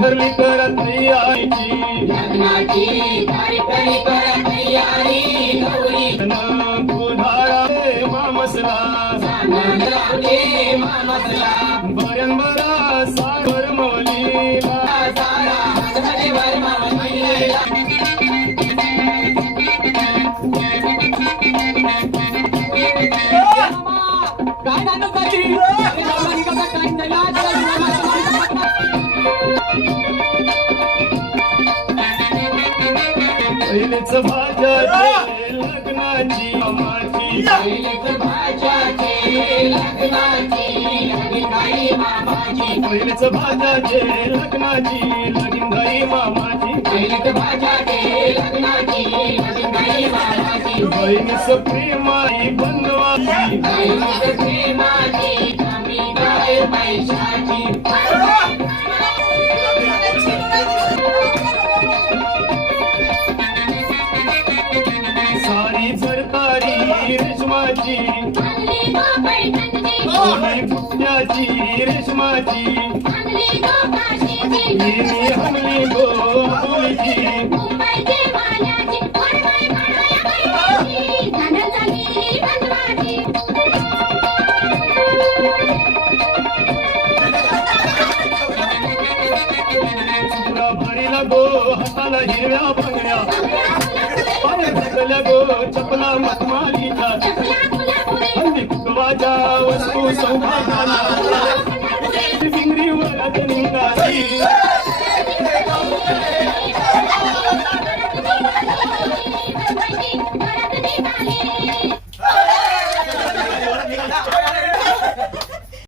ठरली कर तयारीची लग्नाची तारीख ठरली कर तयारी गौरी गुधाळा मामसला सामान रावले मामसला बऱ्यान बरा सागर मवलीला सारा हातमध्ये वर मावलीला काय नाटक करती पहिलेच भाज्याचे लग्नाची मामाची पहिलेच भाज्याचे लग्नाची लग्नाई मामाची पहिलेच भाज्याचे लग्नाची लगीनघाई मामाची पहिलेच भाज्याचे लग्नाची लग्नाई मामाची बहिणीच प्रेमाई बनवाची बहिणीच प्रेमाची कमी काय पैशाची सारी सरकारी रेशमाची सोनी पुण्याची रेशमाची नेहमी हमली गोलीची चुकला भरीला गो हाताला हिरव्या भंगड्या पाय धकल्या गो चपला मखमालीच्या हल्ली कुकवाच्या वस्तू सौभाग्याला फिंगरीवर निघाली